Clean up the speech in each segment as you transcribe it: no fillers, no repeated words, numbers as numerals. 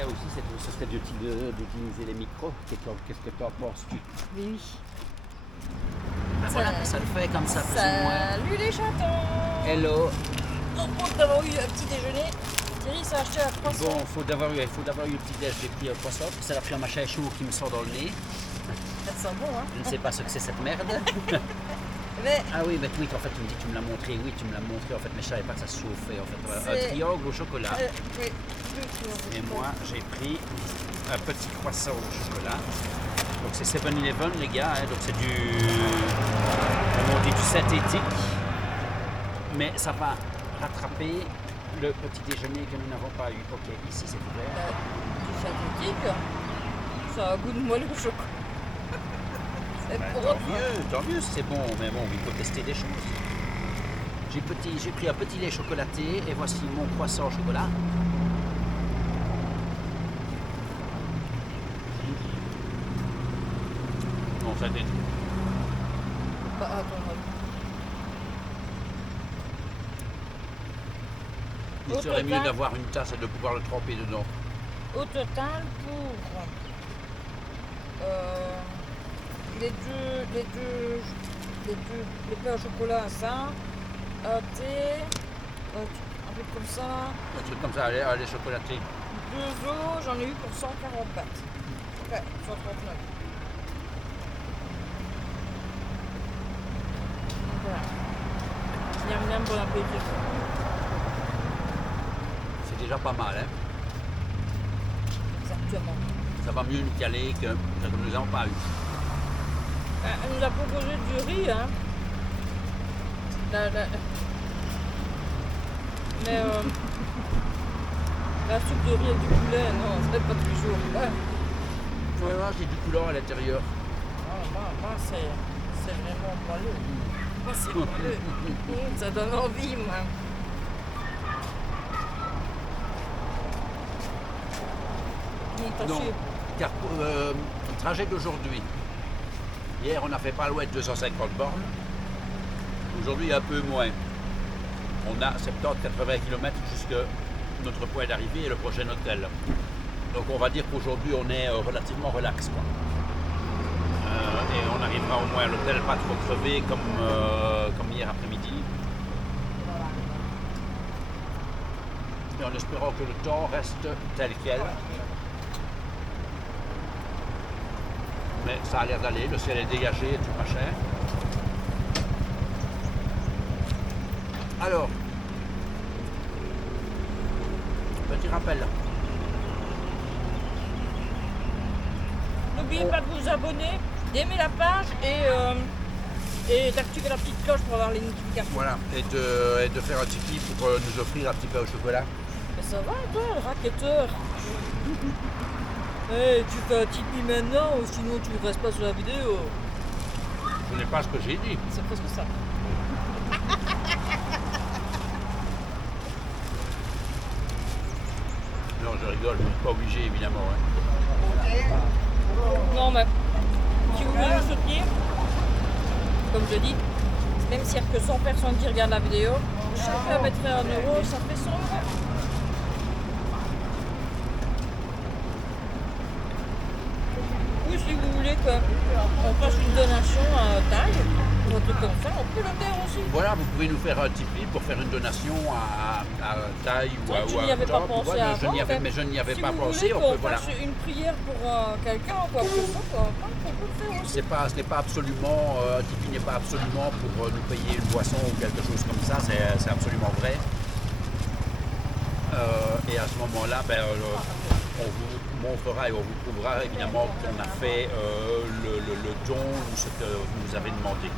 idée aussi, ce serait d'utiliser les micros. Qu'est-ce que tu en penses-tu? Oui. Voilà, ça le fait comme ça, plus ou moins. Salut les chatons. Hello. Donc, nous avons eu un petit déjeuner. Thierry s'est acheté un croissant. Bon, il faut d'avoir eu le petit déj. J'ai pris un croissant, c'est la crème à chaud qui me sort dans le nez. Ça sent bon, hein? Je ne sais pas ce que c'est cette merde. Mais Ah oui, mais oui, en fait, tu me dis, tu me l'as montré. Oui, tu me l'as montré, en fait, mais je ne savais pas que ça se chauffait, en fait. Un triangle au chocolat. oui, deux triangles. Et moi, j'ai pris un petit croissant au chocolat. Donc c'est 7-Eleven, les gars. Hein, donc c'est on dit du synthétique. Mais ça va rattraper le petit déjeuner que nous n'avons pas eu. Ok, ici c'est ouvert. Du synthétique, ça a un goût de moelle au chocolat. C'est Tant mieux, c'est bon. Mais bon, il faut tester des choses. J'ai pris un petit lait chocolaté et voici mon croissant au chocolat. Non, ça détruit. Bah, attends, Il serait mieux d'avoir une tasse et de pouvoir le tremper dedans. au total, pour les pains au chocolat, ça, un thé, un truc comme ça, Un truc comme ça, allez chocolaté. 2 os, j'en ai eu pour 140 bahts. Ouais, 139. Donc voilà. Miam miam, bon appétit. C'est déjà pas mal, hein. Exactement. Ça va mieux nous caler que nous n'avons pas eu. Elle nous a proposé du riz, hein. Mais la soupe de riz et du poulet, non, c'est pas tous les jours. Ouais, j'ai du couleur à l'intérieur. Moi, c'est vraiment moelleux. Moi, c'est moelleux. Ça donne envie, moi. Donc, car le trajet d'aujourd'hui, hier on a fait pas loin de 250 bornes, aujourd'hui un peu moins. On a 70-80 km jusqu'à notre point d'arrivée et le prochain hôtel. Donc on va dire qu'aujourd'hui on est relativement relax, quoi. Et on arrivera au moins à l'hôtel pas trop crevé comme hier après-midi. Et en espérant que le temps reste tel quel. Mais ça a l'air d'aller, le ciel est dégagé et tout machin. Alors, petit rappel. N'oubliez pas de vous abonner, d'aimer la page et d'activer la petite cloche pour avoir les notifications. Voilà, et de faire un Tipeee pour nous offrir un petit peu au chocolat. Mais ça va, toi, le racketteur? Hey, tu fais un Tipeee maintenant ou sinon tu ne restes pas sur la vidéo? Ce n'est pas ce que j'ai dit. C'est presque ça. Non, je rigole, je ne suis pas obligé évidemment. Hein. Non, mais si vous voulez nous soutenir, comme je dis, même s'il n'y a que 100 personnes qui regardent la vidéo, chacun mettrait 1 euro, ça fait 100 euros. Ou si vous voulez qu'on fasse une donation à taille, ou un truc comme ça, on peut le faire aussi. Voilà, vous pouvez nous faire un Tipeee pour faire une donation à taille ou à Tu n'y avais pas pensé voilà, avant, mais je n'y avais si pas vous pensé. voulez On qu'on peut, voilà. fasse une prière pour quelqu'un, quoi, pour ça, on peut le faire aussi. Ce n'est pas absolument, un Tipeee n'est pas absolument pour nous payer une boisson ou quelque chose comme ça, c'est absolument vrai. Et à ce moment-là, on vous montrera et on vous prouvera évidemment qu'on a fait le don ou ce que vous nous avez demandé.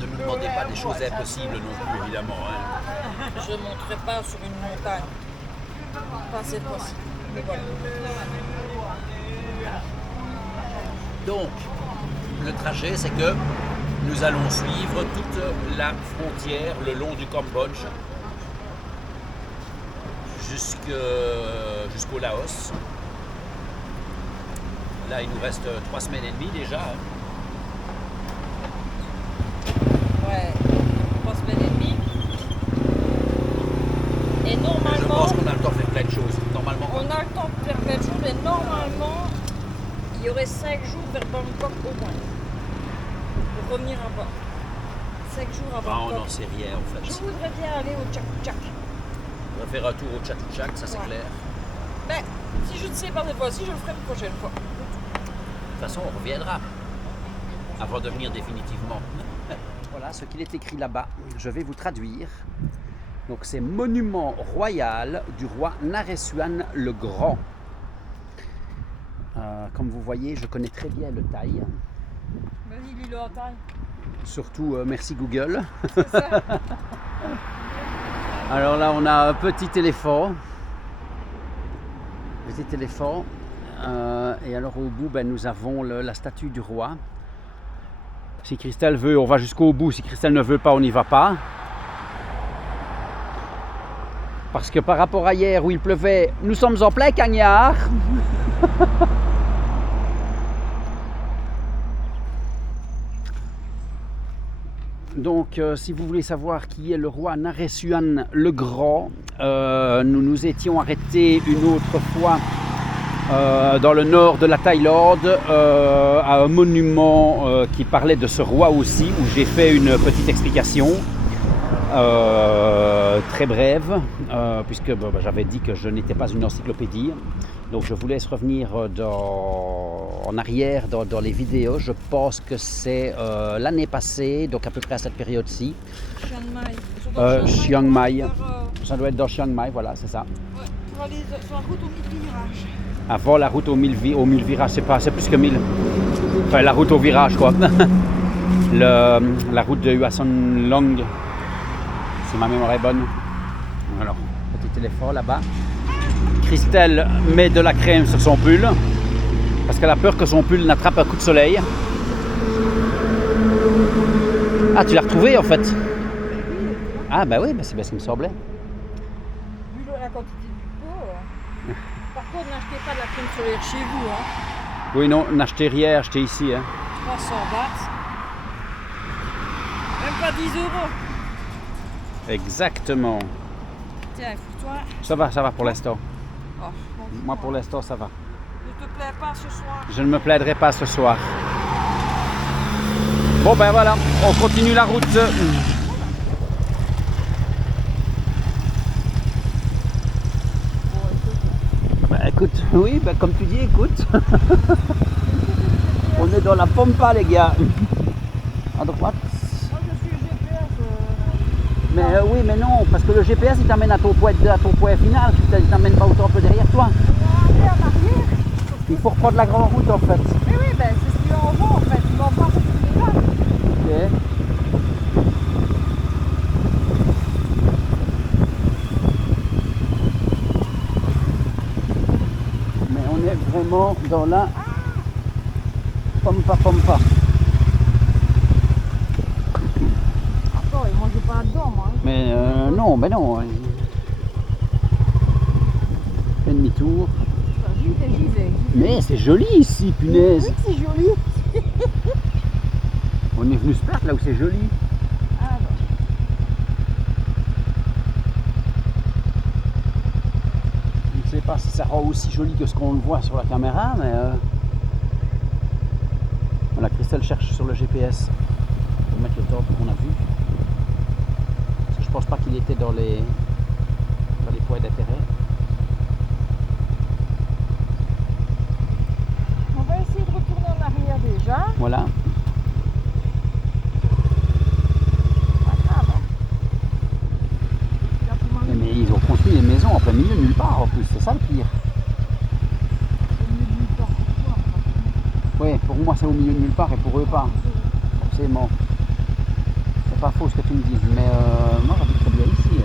Ne nous demandez pas des choses impossibles non plus, évidemment. Hein. Je ne monterai pas sur une montagne. Pas cette fois-ci. Mais voilà. Donc, le trajet, c'est que nous allons suivre toute la frontière le long du Cambodge jusqu'au Laos. Là, il nous reste 3 semaines et demie déjà. Ouais, 3 semaines et demie. Et Je normalement, pense qu'on a le temps de faire plein de choses. Normalement, on a le temps de faire plein de choses, mais normalement, il y aurait 5 jours vers Bangkok au moins. Pour revenir à bord. 5 jours à on Bangkok. n'en sait rien en Je fait. voudrais bien aller au Tchak Tchak. On va faire un tour au Chatuchak, ça c'est Ouais. clair. Ben, si je ne sais pas cette fois-ci, je le ferai une prochaine fois. De toute façon, on reviendra avant de venir définitivement. Voilà ce qu'il est écrit là-bas. Je vais vous traduire. Donc c'est monument royal du roi Naresuan le Grand. Comme vous voyez, je connais très bien le thaï. Vas-y, lis-le en taille. Surtout merci Google. C'est ça. Alors là, on a un petit éléphant. Petit éléphant. Et alors au bout, ben, nous avons la statue du roi. Si Christelle veut, on va jusqu'au bout. Si Christelle ne veut pas, on n'y va pas. Parce que par rapport à hier où il pleuvait, nous sommes en plein cagnard. Donc, si vous voulez savoir qui est le roi Naresuan le Grand, nous nous étions arrêtés une autre fois dans le nord de la Thaïlande à un monument qui parlait de ce roi aussi, où j'ai fait une petite explication très brève, puisque j'avais dit que je n'étais pas une encyclopédie. Donc je vous laisse revenir en arrière dans les vidéos. Je pense que c'est l'année passée, donc à peu près à cette période-ci. Chiang Mai. Ils sont dans Chiang Mai. pour faire, Ça doit être dans Chiang Mai, voilà, c'est ça. ouais, pour aller sur la route au 1000 virages. Avant la route aux 1000 virages, c'est plus que 1000. Enfin, la route au virage, quoi. La route de Hua-Son Long, si ma mémoire est bonne. Alors, petit éléphant là-bas. Christelle met de la crème sur son pull parce qu'elle a peur que son pull n'attrape un coup de soleil. Ah, tu l'as retrouvé en fait? Ah, bah oui, c'est bien ce qui me semblait. Vu la quantité du pot. Par contre, n'achetez pas de la crème solaire chez vous. Hein. Oui, non, n'achetez rien, achetez ici. Hein. 300 bahts. Même pas 10 euros. Exactement. Tiens, fous-toi. Ça va pour l'instant. Oh, bon, Moi, pour l'instant, ça va. ne te plaît pas ce soir. Je ne me plaiderai pas ce soir. Bon, ben voilà, on continue la route. Bah, écoute, oui, bah, comme tu dis, écoute. On est dans la Pampa, les gars. À droite. Moi, je suis GPS. Mais oui, mais non, parce que le GPS, il t'amène à ton point final. Il t'amène pas autant un peu derrière toi. On va aller en arrière. Il faut reprendre la grande route, en fait. Mais oui, ben, c'est ce qu'il en va en fait. Il en va pour tous les là. Ok. Mais on est vraiment dans la Pampa. Attends, il mange pas là-dedans, moi. Mais non, mais non. Fais demi-tour. J'y vais. Mais c'est joli ici, punaise. Oui, c'est joli. On est venu se perdre là où c'est joli. Ah non. Je ne sais pas si ça rend aussi joli que ce qu'on le voit sur la caméra, mais voilà, Christelle cherche sur le GPS pour mettre le temps qu'on a vu. Parce que je pense pas qu'il était dans les points d'intérêt. On va essayer de retourner en arrière déjà. Voilà. Pas grave. Hein. Mais ils ont construit des maisons en plein milieu nulle part en plus, c'est ça le pire. Oui, pour moi c'est au milieu de nulle part et pour eux pas. Forcément. C'est pas faux ce que tu me dis, mais moi j'habite très bien ici,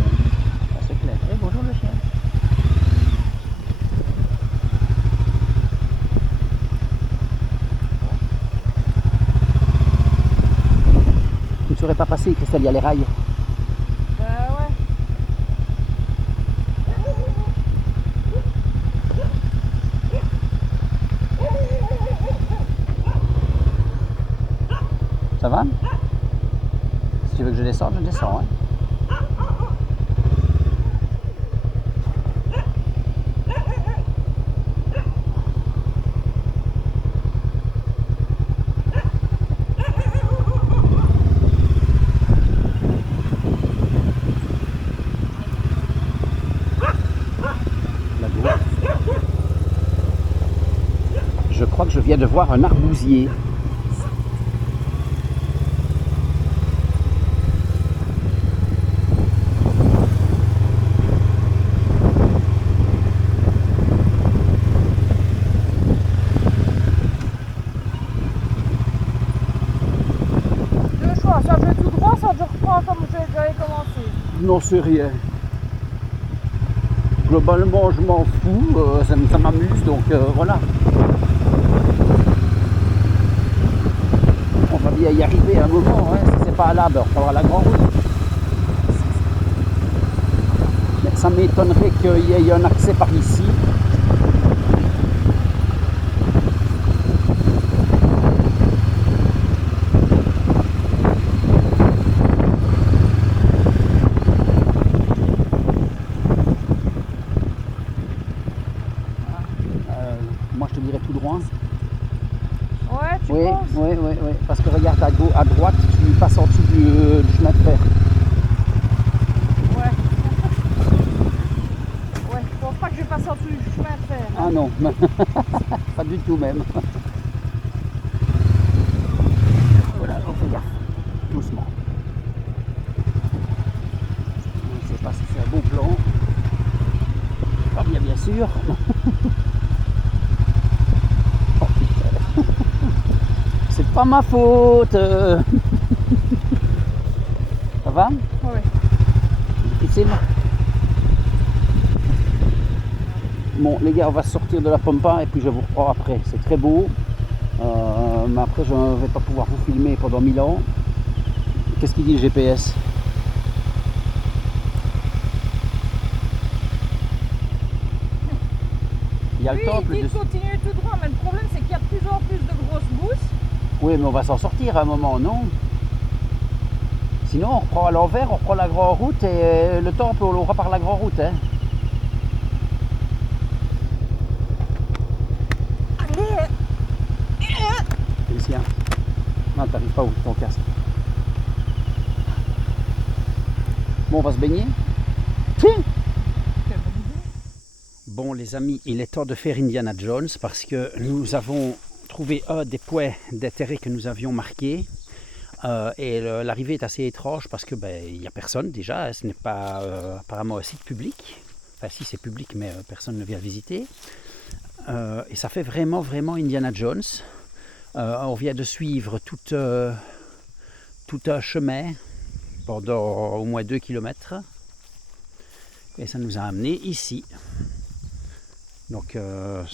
ça c'est clair. Eh, bonjour le chien. Tu ne serais pas passé, Christelle, il y a les rails. Bah ouais. Ça va? Si tu veux que je descende, je descends. Hein. crois que je viens de voir un arbousier. Deux choix, soit je vais tout droit, soit je reprends comme j'avais commencé. Non, c'est rien. Globalement, je m'en fous, ça m'amuse, donc voilà. On va bien y arriver à un moment, hein. Si c'est pas là, ben, on prendra la grande route. Mais ça m'étonnerait qu'il y ait un accès par ici. Moi, je te dirais tout droit. Ouais, tu Oui, penses? oui. Parce que regarde à droite, tu passes en dessous du chemin de fer. Ouais. Ouais, je pense pas que je vais passer en dessous du chemin de fer. Ah non, pas du tout même. Voilà, on fait gaffe. Doucement. Je ne sais pas si c'est un bon plan. Pas bien sûr. Oh putain. C'est pas ma faute. Ça va? Ouais. Difficile? Bon les gars, on va sortir de la pampa et puis je vous reprends après. C'est très beau. Mais après je ne vais pas pouvoir vous filmer pendant 1000 ans. Qu'est-ce qu'il dit le GPS? Il y a le temple Il dit de... de continuer tout droit, mais le problème c'est qu'il y a de plus en plus de grosses bousses. Oui, mais on va s'en sortir à un moment, non? Sinon, on reprend à l'envers, on reprend la grande route et le temple, on l'aura par la grande route. Hein. Allez. Félicien. Non, t'arrives pas à ouvrir ton casque. Bon, on va se baigner. Bon, les amis, il est temps de faire Indiana Jones parce que nous avons trouvé un des points d'intérêt que nous avions marqué. Et l'arrivée est assez étrange parce que il n'y a personne déjà, ce n'est pas apparemment un site public. Enfin si c'est public mais personne ne vient visiter. Et ça fait vraiment Indiana Jones. On vient de suivre tout un chemin pendant au moins 2 km. Et ça nous a amené ici. Donc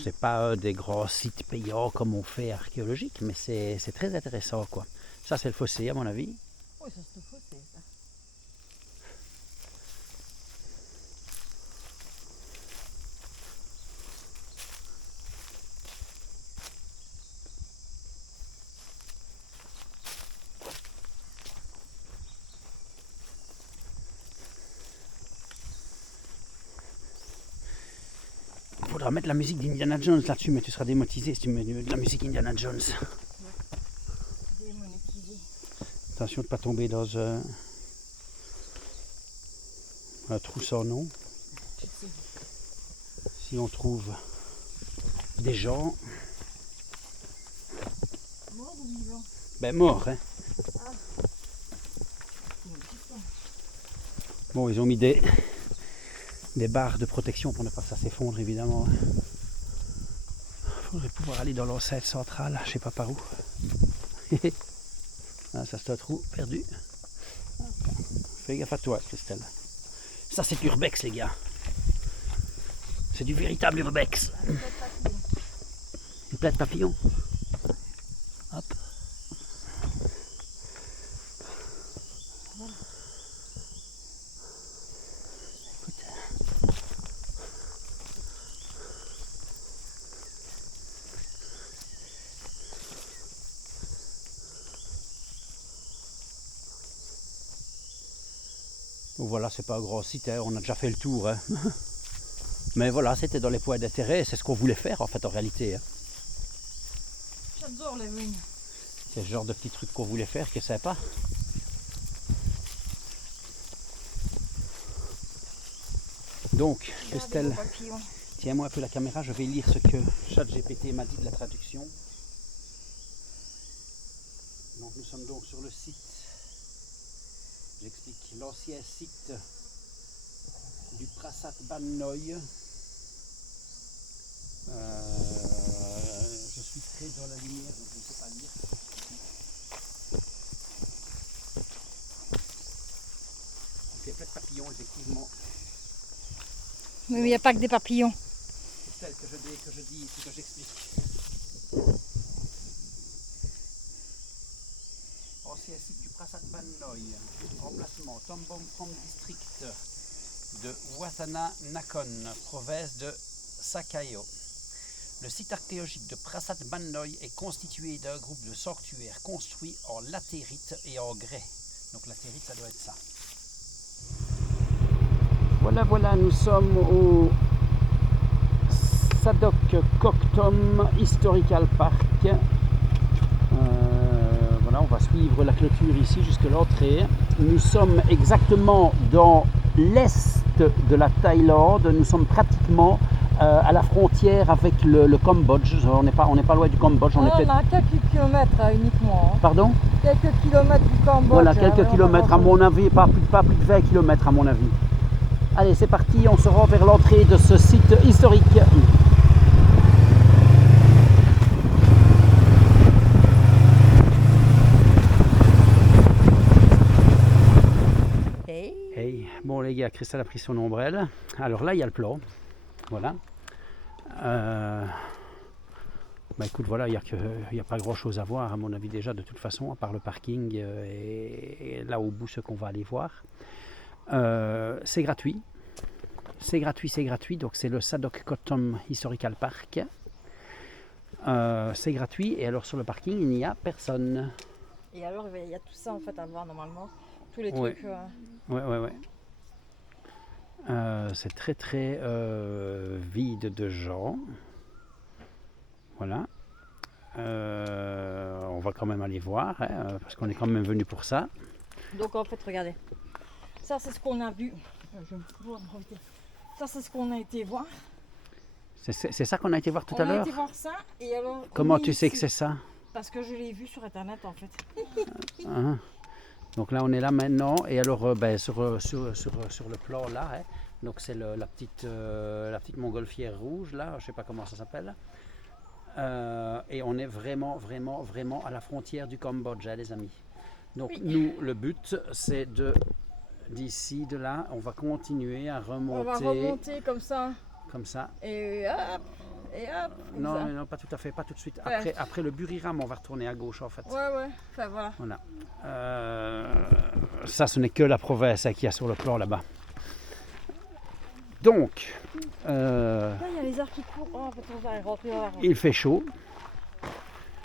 c'est pas des grands sites payants comme on fait archéologiques, mais c'est très intéressant quoi. Ça c'est le fossé à mon avis. Oui, ça c'est le fossé ça. Il faudra mettre la musique d'Indiana Jones là-dessus, mais tu seras démonétisé si tu mets de la musique Indiana Jones. Démonétisé. Attention de ne pas tomber dans un trou sans nom. Si on trouve des gens... Mort ou vivant? Ben mort, hein. Ah. Bon, ils ont mis des barres de protection pour ne pas que ça s'effondre évidemment. Il faudrait pouvoir aller dans l'enceinte centrale, je sais pas par où. Ah, ça c'est un trou perdu. Fais gaffe à toi, Christelle. Ça c'est l'urbex les gars. C'est du véritable urbex. Une plaie de papillon. Hop. Donc voilà, c'est pas un grand site, hein. On a déjà fait le tour. Hein. Mais voilà, c'était dans les points d'intérêt, c'est ce qu'on voulait faire en fait en réalité. Hein. J'adore les ruines. C'est le genre de petit truc qu'on voulait faire qui est sympa. Donc, Christelle, Tiens-moi un peu la caméra, je vais lire ce que ChatGPT m'a dit de la traduction. Donc, nous sommes donc sur le site, j'explique, l'ancien site du Prasat Ban Noi. Je suis très dans la lumière, donc je ne sais pas lire. Il y a plein de papillons, effectivement. Oui, mais il n'y a pas que des papillons. C'est celle que je dis ici, que j'explique. Ancien site du Prasat Ban Noi, emplacement Tombong Prom District de Watana Nakhon, province de Sakhayo. Le site archéologique de Prasat Ban Noi est constitué d'un groupe de sanctuaires construits en latérite et en grès. Donc latérite, ça doit être ça. Voilà, nous sommes au Sadok Koktom Historical Park. Voilà, on va suivre la clôture ici jusque l'entrée. Nous sommes exactement dans l'est de la Thaïlande. Nous sommes pratiquement à la frontière avec le Cambodge. On n'est pas loin du Cambodge. On est à quelques kilomètres uniquement. Pardon? Quelques kilomètres du Cambodge. Voilà, quelques kilomètres à mon avis, pas plus de 20 kilomètres à mon avis. Allez, c'est parti, on se rend vers l'entrée de ce site historique. Hey. Bon les gars, Christelle a pris son ombrelle. Alors là, il y a le plan. Voilà. Bah écoute, voilà, il n'y a pas grand chose à voir à mon avis déjà de toute façon, à part le parking et là au bout ce qu'on va aller voir. C'est gratuit. C'est gratuit. Donc c'est le Sadok Koktom Historical Park. C'est gratuit et alors sur le parking il n'y a personne. Et alors il y a tout ça en fait à voir normalement. Tous les trucs. Ouais. C'est très vide de gens. Voilà. On va quand même aller voir, hein, parce qu'on est quand même venu pour ça. Donc en fait, regardez. Ça c'est ce qu'on a vu. Ça c'est ce qu'on a été voir. C'est ça qu'on a été voir tout à l'heure? On a été voir ça et alors. Comment tu sais que c'est ça? Parce que je l'ai vu sur internet en fait. Donc là on est là maintenant et alors sur le plan là, hein, donc c'est la petite montgolfière rouge là, je sais pas comment ça s'appelle. Et on est vraiment à la frontière du Cambodge, hein, les amis. Donc nous le but c'est d'ici, de là, on va continuer à remonter. On va remonter comme ça. Comme ça. Et hop. Non, pas tout à fait, pas tout de suite. Ouais. Après le Buriram, on va retourner à gauche en fait. Ouais. Enfin voilà. Voilà. Ça, ce n'est que la province qu'il y a sur le plan là-bas. Donc. Là, il y a les arbres qui courent. Oh, on va rentrer. Il fait chaud.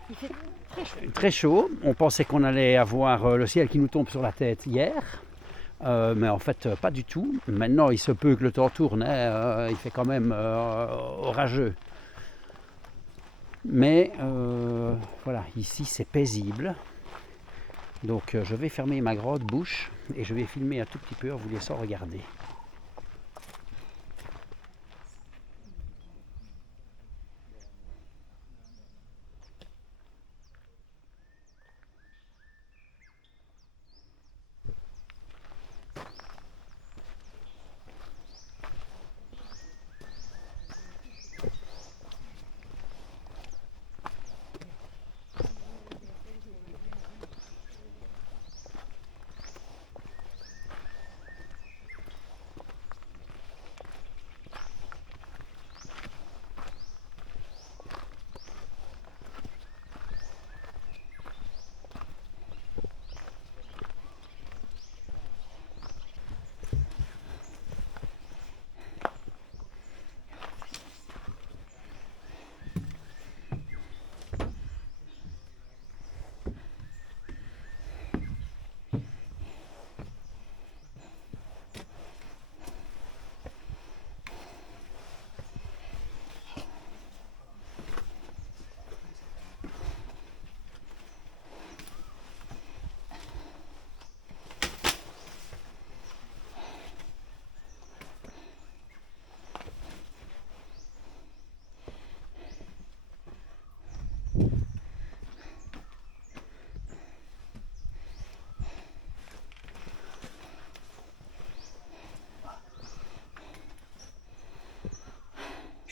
Il fait très chaud. Très chaud. On pensait qu'on allait avoir le ciel qui nous tombe sur la tête hier. Mais en fait, pas du tout. Maintenant, il se peut que le temps tourne. Hein, il fait quand même orageux. Mais voilà, ici c'est paisible. Donc je vais fermer ma grande bouche et je vais filmer un tout petit peu en vous laissant regarder.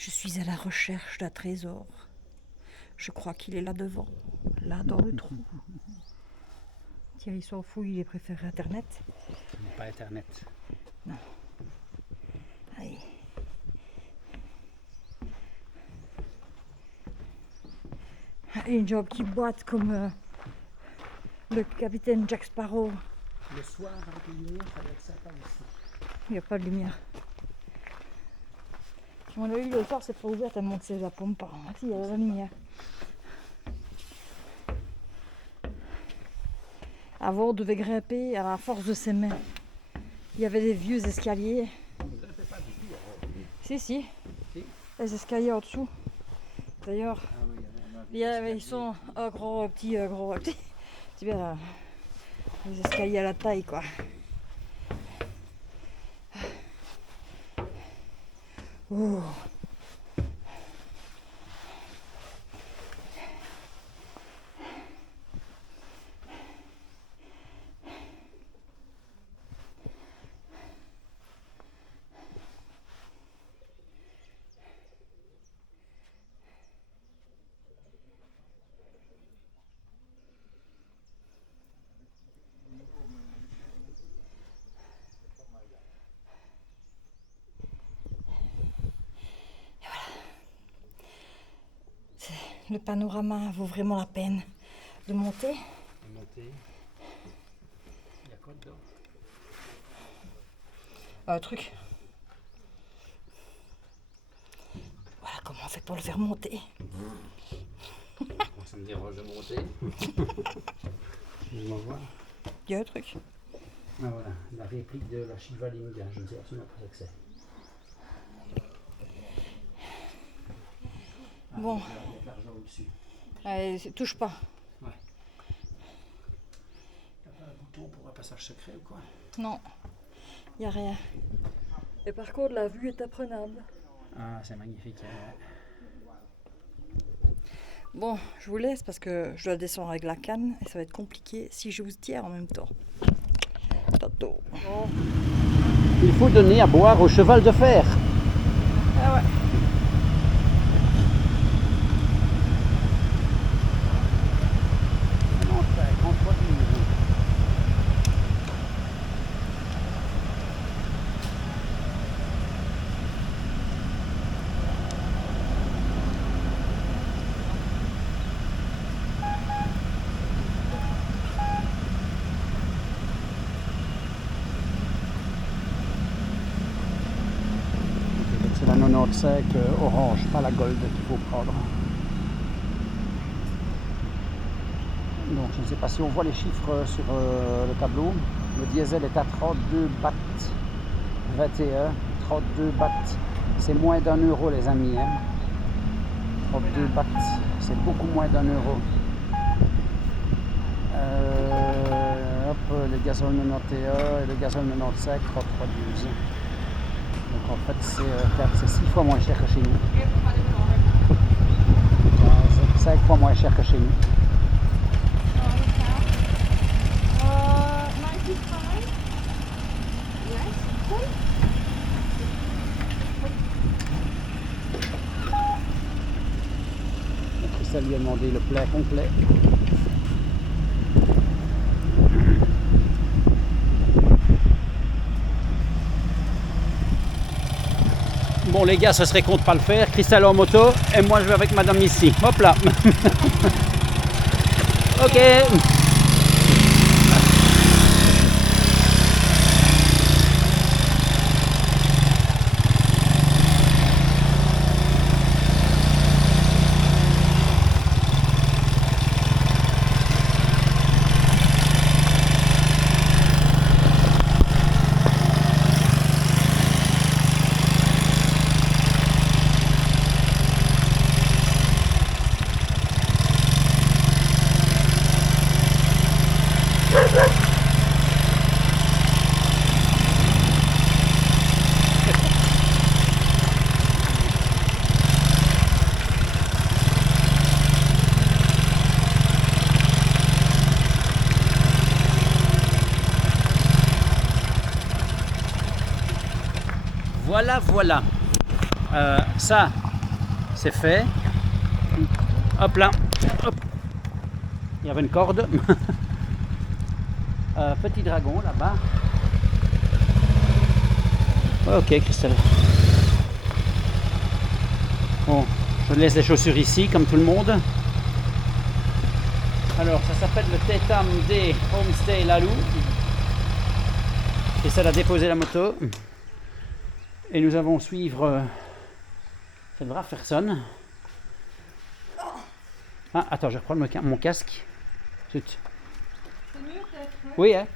Je suis à la recherche d'un trésor. Je crois qu'il est là devant, là dans le trou. Thierry s'en fout, il préfère Internet. Non, pas Internet. Non. Allez. Et une job qui boite comme le capitaine Jack Sparrow. Le soir, avec les lumières, ça va être sympa aussi. Il n'y a pas de lumière. À mon avis, le soir, c'est pas ouvert tellement que c'est la pompe. Ah, si, il y a la lumière. Avant, on devait grimper à la force de ses mains. Il y avait des vieux escaliers. Vous ne pas du tout alors. Si. Si. Les escaliers en dessous. D'ailleurs, Ah oui, on a vu ils sont un gros, petit. C'est bien, les escaliers à la taille, quoi. Oh. Le panorama vaut vraiment la peine de monter. monter. Il y a quoi dedans? Un truc. Voilà comment on fait pour le faire monter. Ça me dérange de monter. Je m'en vois. Il y a un truc. Ah voilà, la réplique de la Shiva Linga, je ne sais absolument pas ce que c'est. Ah, Bon. il y a de l'argent au-dessus. Allez, touche pas. Ouais. Il n'y a pas un bouton pour un passage secret ou quoi? Non, il n'y a rien. Et par contre, la vue est apprenable. Ah, c'est magnifique. Hein. Bon, je vous laisse parce que je dois descendre avec la canne et ça va être compliqué si je vous tiens en même temps. Tantôt. Bon. Il faut donner à boire au cheval de fer. Ah ouais. C'est la 95 orange, pas la gold qu'il faut prendre. Donc je ne sais pas si on voit les chiffres sur le tableau. Le diesel est à 32 bahts 21. 32 bahts, c'est moins d'1 euro les amis. Hein. 32 bahts, c'est beaucoup moins d'1 euro. Hop, le gazole 91 et le gazole 95, 33,12. Donc en fait c'est 6 fois moins cher que chez nous. C'est 5 fois moins cher que chez nous. Christelle lui a demandé le plat complet. Bon les gars, ce serait con de pas le faire. Christelle en moto et moi je vais avec madame ici. Hop là. Ok. Voilà. Ça, c'est fait. Hop là, hop. Il y avait une corde. Petit dragon là-bas. Ok, Christelle. Bon, je laisse les chaussures ici, comme tout le monde. Alors, ça s'appelle le Tetam D Homestay Lalou. Et ça a déposé la moto. Et nous allons suivre cette brave personne. Ah, attends, je reprends mon casque. Zut. C'est mieux peut-être. Oui, hein?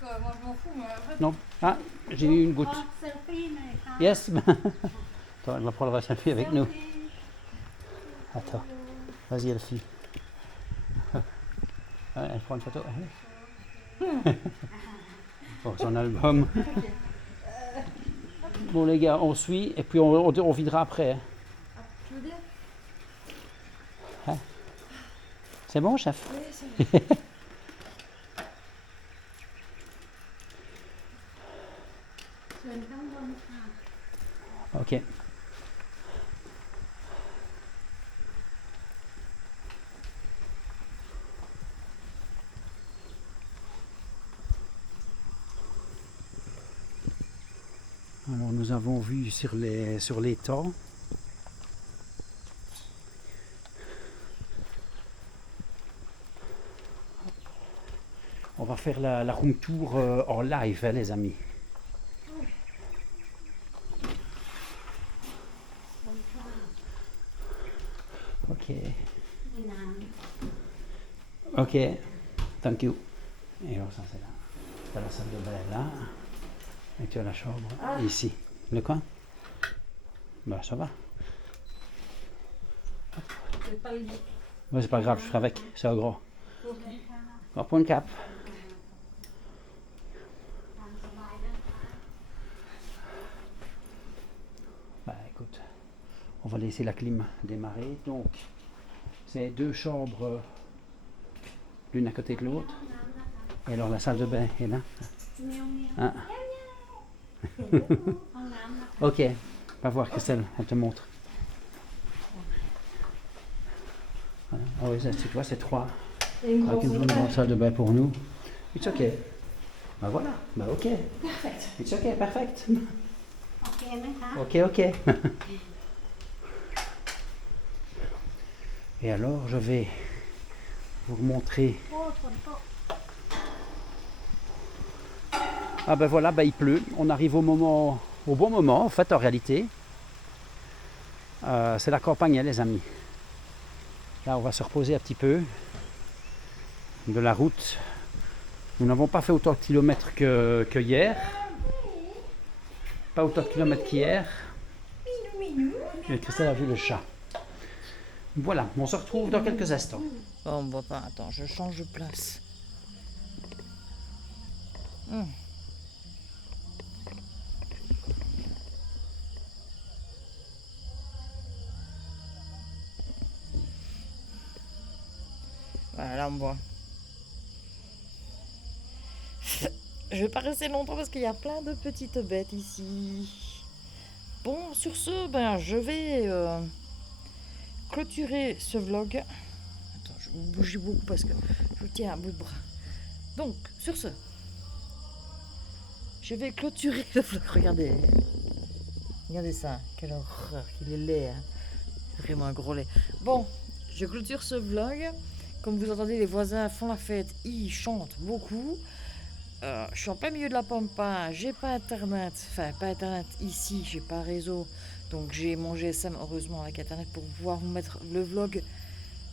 Moi je m'en fous, mais arrête. Non. Ah, j'ai eu une goutte. Yes. Attends, elle va prendre la selfie avec nous. Attends. Vas-y, Elfie. Elle prend une photo. Pour son album. Bon les gars, on suit et puis on videra après. Hein. Tu veux bien? Hein? C'est bon, chef? Oui, c'est bon. Ok. Alors nous avons vu sur les temps. On va faire la room tour en live, hein, les amis. Ok. Ok. Thank you. Et alors ça c'est là. Tu as la salle de bain là. Et tu as la chambre ici. Le coin? Bah ça va. C'est pas le lit. Ouais, c'est pas grave, je ferai avec. C'est au gros. Ok. On va prendre une cape. Bah écoute, on va laisser la clim démarrer. Donc, c'est 2 chambres, l'une à côté de l'autre. Et alors la salle de bain est là. Ah. Ok, va voir Christelle, elle te montre. Voilà. Ah oui, tu vois, c'est 3. Avec une grande salle de bain pour nous. It's ok. Bah voilà, bah ok. Perfect. It's ok, perfect. โอเคไหมคะ Ok, ok. Et alors, je vais vous montrer. โอ้ฝนตก Ah ben voilà, bah il pleut. On arrive au bon moment, en fait, en réalité. C'est la campagne, hein, les amis. Là, on va se reposer un petit peu de la route. Nous n'avons pas fait autant de kilomètres que hier. Pas autant de kilomètres qu'hier. Et Christelle a vu le chat. Voilà, on se retrouve dans quelques instants. Bon, bon, attends, je change de place. Voilà, là on voit. Je vais pas rester longtemps parce qu'il y a plein de petites bêtes ici. Bon, sur ce, ben, je vais clôturer ce vlog. Attends, je vais bouger beaucoup parce que je vous tiens à bout de bras. Donc, sur ce, je vais clôturer le vlog. Regardez. Regardez ça. Quelle horreur. Il est laid. Hein. Vraiment un gros lait. Bon, je clôture ce vlog. Comme vous entendez, les voisins font la fête. Ils chantent beaucoup. Je suis en plein milieu de la pampa, j'ai pas internet, enfin pas internet ici, j'ai pas réseau, donc j'ai mon GSM heureusement avec internet pour pouvoir vous mettre le vlog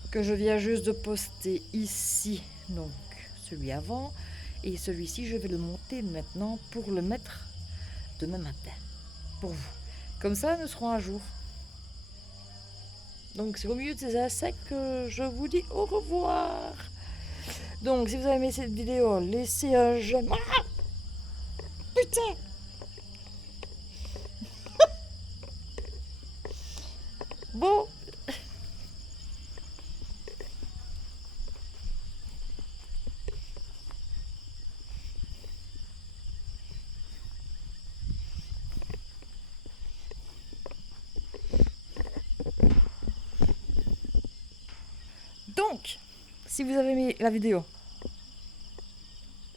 que je viens juste de poster ici, donc celui avant, et celui-ci je vais le monter maintenant pour le mettre demain matin, pour vous. Comme ça nous serons à jour. Donc c'est au milieu de ces insectes que je vous dis au revoir. Donc, si vous avez aimé cette vidéo, laissez un j'aime. Ah putain. Bon. Donc, si vous avez aimé la vidéo,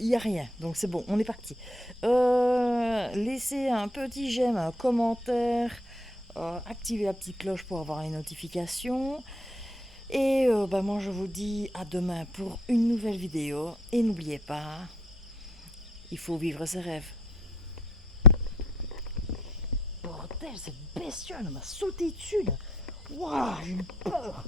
il n'y a rien, donc c'est bon, on est parti. Laissez un petit j'aime, un commentaire, activez la petite cloche pour avoir les notifications. Et moi je vous dis à demain pour une nouvelle vidéo. Et n'oubliez pas, il faut vivre ses rêves. Bordel, cette bestiole m'a sauté dessus là. Waouh, j'ai eu peur.